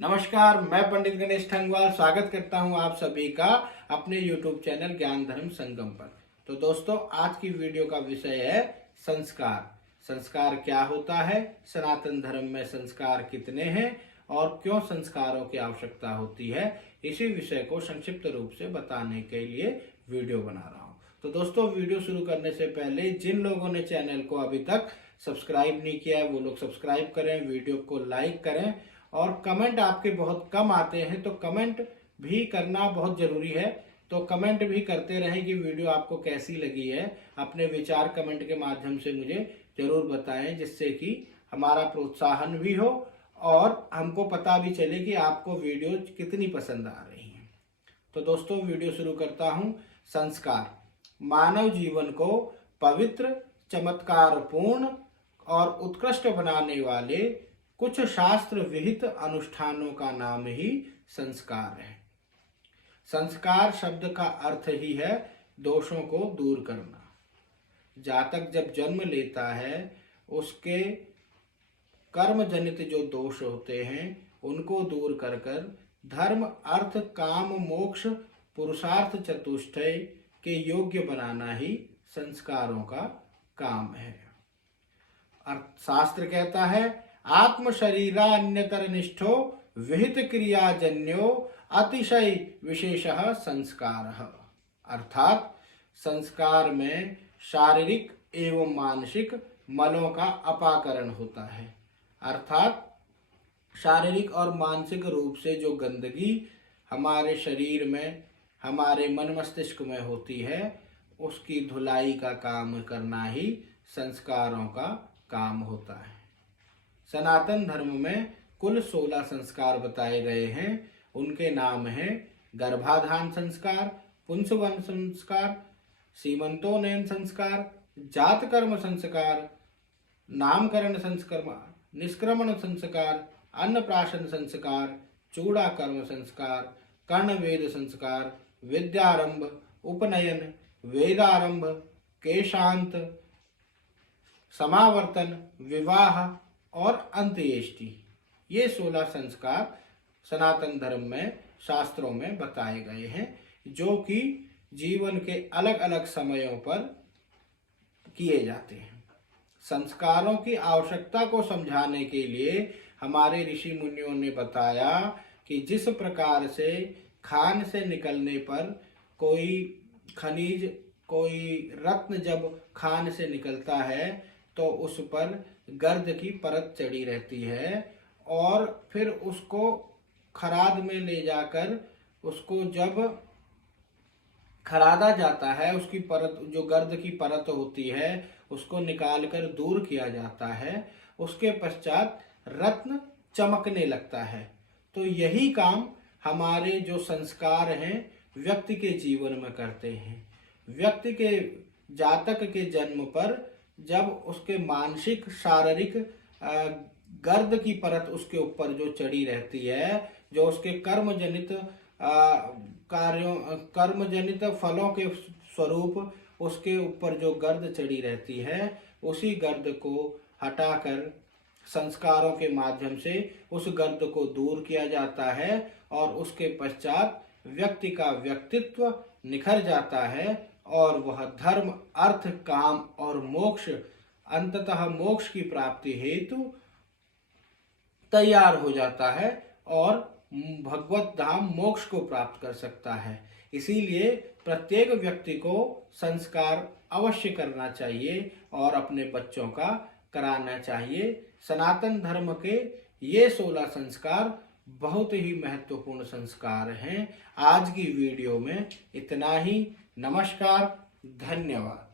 नमस्कार, मैं पंडित गणेश ठंगवाल स्वागत करता हूं आप सभी का अपने YouTube चैनल ज्ञान धर्म संगम पर। तो दोस्तों, आज की वीडियो का विषय है संस्कार। संस्कार क्या होता है, सनातन धर्म में संस्कार कितने हैं और क्यों संस्कारों की आवश्यकता होती है, इसी विषय को संक्षिप्त रूप से बताने के लिए वीडियो बना रहा हूं। तो दोस्तों, वीडियो शुरू करने से पहले जिन लोगों ने चैनल को अभी तक सब्सक्राइब नहीं किया है वो लोग सब्सक्राइब करें, वीडियो को लाइक करें। और कमेंट आपके बहुत कम आते हैं तो कमेंट भी करना बहुत जरूरी है। तो कमेंट भी करते रहें कि वीडियो आपको कैसी लगी है। अपने विचार कमेंट के माध्यम से मुझे जरूर बताएं, जिससे कि हमारा प्रोत्साहन भी हो और हमको पता भी चले कि आपको वीडियो कितनी पसंद आ रही है। तो दोस्तों, वीडियो शुरू करता हूं। संस्कार मानव जीवन को पवित्र, चमत्कारपूर्ण और उत्कृष्ट बनाने वाले कुछ शास्त्र विहित अनुष्ठानों का नाम ही संस्कार है। संस्कार शब्द का अर्थ ही है दोषों को दूर करना। जातक जब जन्म लेता है उसके कर्म जनित जो दोष होते हैं उनको दूर कर कर धर्म, अर्थ, काम, मोक्ष, पुरुषार्थ चतुष्टय के योग्य बनाना ही संस्कारों का काम है। शास्त्र कहता है, आत्म शरीरा अन्यतर निष्ठो विहित क्रियाजन्यो अतिशय विशेषः संस्कारः। अर्थात संस्कार में शारीरिक एवं मानसिक मलों का अपाकरण होता है। अर्थात शारीरिक और मानसिक रूप से जो गंदगी हमारे शरीर में, हमारे मन मस्तिष्क में होती है, उसकी धुलाई का काम करना ही संस्कारों का काम होता है। सनातन धर्म में कुल 16 संस्कार बताए गए हैं। उनके नाम हैं गर्भाधान संस्कार, पुंसवन संस्कार, सीमंतोनयन संस्कार, जातकर्म संस्कार, नामकरण संस्कार, निष्क्रमण संस्कार, अन्नप्राशन संस्कार, चूड़ाकर्म संस्कार, कर्णवेद संस्कार, विद्यारंभ, उपनयन, वेदारंभ, केशांत, समावर्तन, विवाह और अंत्येष्टि। ये 16 संस्कार सनातन धर्म में शास्त्रों में बताए गए हैं, जो कि जीवन के अलग अलग समयों पर किए जाते हैं। संस्कारों की आवश्यकता को समझाने के लिए हमारे ऋषि मुनियों ने बताया कि जिस प्रकार से खान से निकलने पर कोई खनिज, कोई रत्न जब खान से निकलता है तो उस पर गर्द की परत चढ़ी रहती है और फिर उसको खराद में ले जाकर उसको जब खरादा जाता है, उसकी परत, जो गर्द की परत होती है, उसको निकालकर दूर किया जाता है। उसके पश्चात रत्न चमकने लगता है। तो यही काम हमारे जो संस्कार हैं व्यक्ति के जीवन में करते हैं। व्यक्ति के जातक के जन्म पर जब उसके मानसिक, शारीरिक गर्द की परत उसके ऊपर जो चढ़ी रहती है, जो उसके कर्मजनित कार्यों, कर्मजनित फलों के स्वरूप उसके ऊपर जो गर्द चढ़ी रहती है, उसी गर्द को हटाकर संस्कारों के माध्यम से उस गर्द को दूर किया जाता है और उसके पश्चात व्यक्ति का व्यक्तित्व निखर जाता है और वह धर्म, अर्थ, काम और मोक्ष, अंततः मोक्ष की प्राप्ति हेतु तैयार हो जाता है और भगवत धाम मोक्ष को प्राप्त कर सकता है। इसीलिए प्रत्येक व्यक्ति को संस्कार अवश्य करना चाहिए और अपने बच्चों का कराना चाहिए। सनातन धर्म के ये 16 संस्कार बहुत ही महत्वपूर्ण संस्कार हैं। आज की वीडियो में इतना ही। नमस्कार, धन्यवाद।